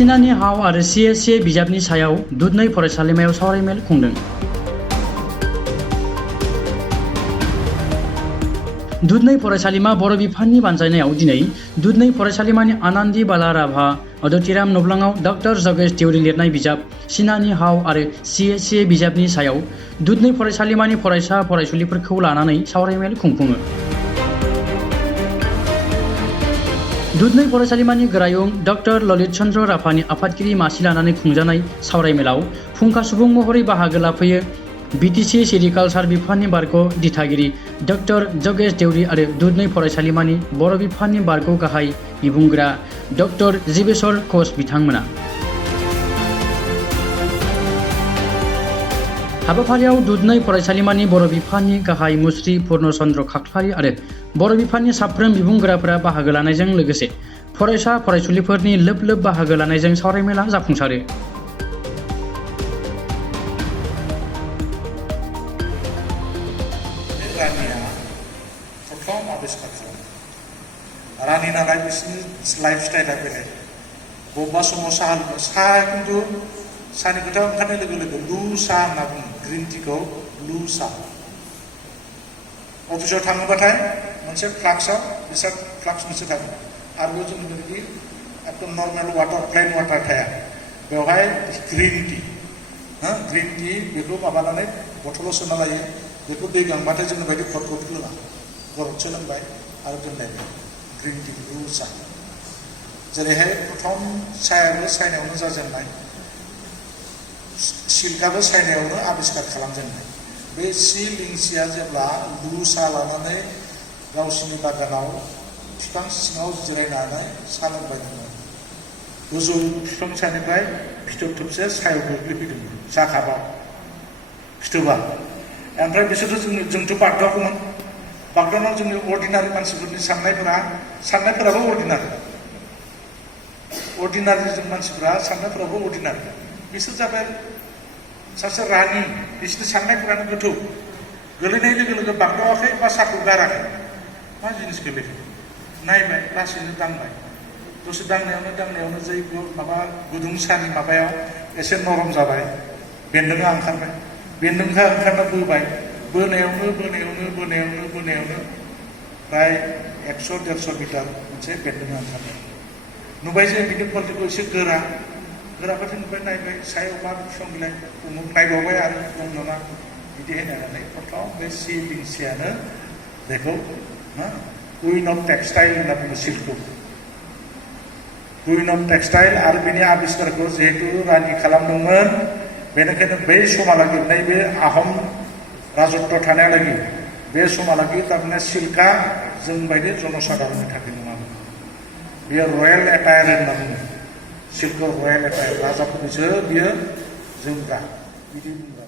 सिनानि हाव आरो CSC बिजाबनि सायाव दुधनৈ फरायसालिमायाव सावरायमेल खुंदों। दुधनৈ फरायसालिमा बर' बिफाननि बानजायनायाव दिनै दुधनै फरायसालिमानि आनन्दि बाला राभा अदतिराम नब्लाङाव डॉ जगेश देउरि लिरनाय बिजाब सिनानि हाव आरो CSC बिजाबनि सायाव दुधनै फरायसालिमानि फरायसा फरायसुलिफोरखौ लानानै सावरायमेल खुंफुङो। दुधनৈ फरायसालिमानि गोरायुं डॉ ललित चन्द्र राभानि आफादगिरि मासि लानानै खुंजानाय सावरायमेलाव फुंखा सुबुं महरै बाहागो लाफैयो BTC सेरिकालचार बिफाननि बारग' दिथागिरि डॉ जगेश देउरि आरो दुधनै फरायसालिमानि बर' बिफाननि बारग' गाहाय बिबुंग्रा डॉ जिबेश्वर घोष बिथांमोना। हाबाफारियाव दुधनै फरायसालिमानि बर' बिफाननि गाहाय मुस्रि पूर्ण चन्द्र खाख्लारि आरो बर' बिफाननि साफ्रोम बिबुंगोराफोरा बाहागो लानायजों लोगोसे फरायसा फरायसुलिफोरनि लोब लोब बाहागो लानायजों सावरायमेला जाफुंसारो। प्रथम आबिष्कार खालामो रानि नालाय बिसोरनि लाइफ स्टाइला बेलेग बबेबा समाव साहा खिन्थु साहानि खोथा ओंखारनाय लोगो लोगो लु साहा होनना बुङो ग्रीन टीखौ लु साहा अफिसाव थाङोबाथाय मोनसे फ्लाक्सआव बिसोर फ्लाक्स मोनसे थाङो आरो बेयाव जों बिदि एकदम नर्मेल वाटार प्लेन वाटार थाया बेवहाय ग्रीन टी बेखौ माबानानै बथलाव सोना लायो बेखौ दै गांबाथाय जोंनि बायदि खट लोङा गरदसो लोंबाय आरो दोनलायबाय ग्रीन टी लु साहा जेरैहाय प्रथम साहायाबो चाइनायावनो जाजेननाय सिल्कआबो चाइनायावनो आबिष्कार खालामजेननाय बे सि लिंसिया जेब्ला लु साहा लानानै गावसिनि बागानाव बिफां सिङाव जिरायनानै साहा लोंबाय दंमोन गोजौ बिफां सानिफ्राय फिथोब थोबसे सायाव गोग्लैफैदोंमोन साहा कापाव फिथोबा ओमफ्राय बिसोरथ' जोंथ' बागदावगौमोन बागदावनाव जोंनि अर्डिनारि मानसिफोरनि साननायफोराबो अर्डिनारि जों मानसिफोरा साननायफोराबो अर्डिनारि बिसोर जाबाय सासे रानि बिसोरनि साननायफोरानो गोथौ गोलैनाय लोगो लोगो बागदावाखै बा साखौ गाराखै मा जिनिस गोलैखो नायबाय लासैनो दांबाय दसे दांनायावनो जै माबा गुदुं सानि माबायाव एसे नरम जाबाय बेन्दोङा ओंखारबाय बेन्दोंखा ओंखारना बोबाय बोनायावनो प्राय 100-150 मिटार मोनसे बेन्दोङा ओंखारबाय नुबाय जे बिनि क्वालिटिखौ एसे गोराबाथाय नुबाय नायबाय सायाव मा बिफां बिलाइ उमुक नायबावबाय आरो दं नामा बिदि होनानै प्रथम बे सि लिंसियानो बेखौ कुइन अफ टेक्सटाइल होनना बुङो सिल्कखौ कुइन अफ टेक्सटाइल आरो बिनि आबिष्कारखौ जिहेतु रानि खालामदोंमोन बेनिखायनो बै समहालागै नैबे आहम राजत्व थानायालागै बे समहालागै थारमाने सिल्कआ जों बायदि जनसाधारननि थाखाय नङामोन बेयो रयेल एटायार होनना बुङो सिल्कखौ रयेल एटायार राजाफोरनिसो बियो जोमग्रा बिदि बुंग्रा